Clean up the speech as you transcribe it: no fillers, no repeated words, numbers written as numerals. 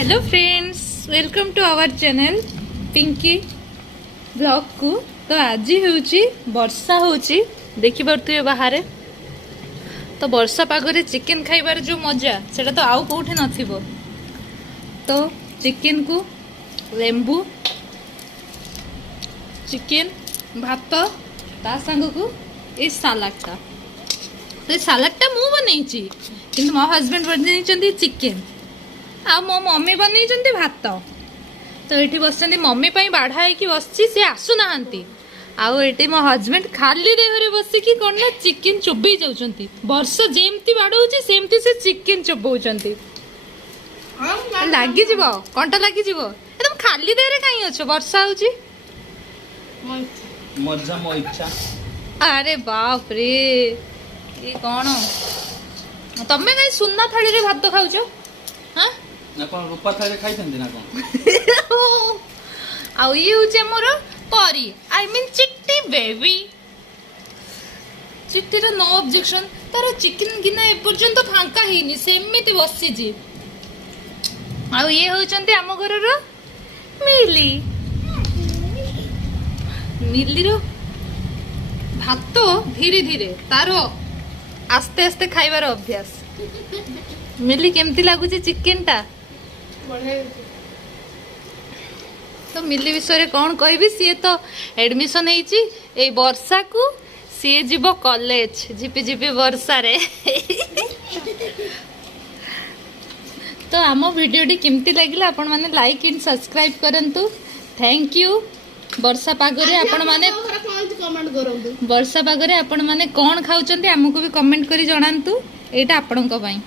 Hello friends, welcome to our channel Pinky blog को। तो आज होची वर्षा होची देखि पारथुए बाहर। तो वर्षा पागरे चिकेन खाइबार जो मजा सेटा तो आउ कोठी नथिबो। तो चिकेन को लेंबू चिकेन भात ता संग को ए सालाडटा। तो सालाडटा मु बनैछि किंतु मो हस्बैंड बनैछन्ती चिकेन आ मो मम्मी बनैछन्ती भात। तो ये बस मम्मी बाढ़ा है बस सी आसुना आउे मो हजबैंड खाली देहरे बसिकी कौन ना चिकेन चोबई जाऊँच। वर्ष जेमती बाड़ौची सेमती से चिकेन चोबौचंती। लगी कंटा लगी एकदम खाली देहरे कहीं अच्छ वर्षा होची। मजा मो इच्छा। अरे बाप रे ये कौन तमें कहीं सुना थाली रे भात खाऊच? हाँ ना कौन रूपा थाली खाई थंदी ना कौन आउ ये होचे मोर परी आई मीन चिट्टी बेबी। चिट्टी रो नो ऑब्जेक्शन तार चिकन गिना ए पर्यंत फांका हिनी सेमिति बसी जी। आउ ये होचंती आम घर रो मिली। मिली रो भात धीरे धीरे तार आस्ते आस्ते खाइबार अभ्यास। मिली केमती लागुची चिकेन टा? तो मिली विषय कौन कहबी सी तो एडमिशन ए वर्षा को सी जीव कॉलेज झिपी झिपी वर्षा रे। तो आम वीडियोटी केमती लगिला आपण माने लाइक एंड सब्सक्राइब करंतु। Thank you. वर्षा पागरे आपण माने कमेंट करंतु। वर्षा पागरे आपण माने कोन खाउचंती हमकु भी कमेंट करी जणांतु। एटा आपणक पई।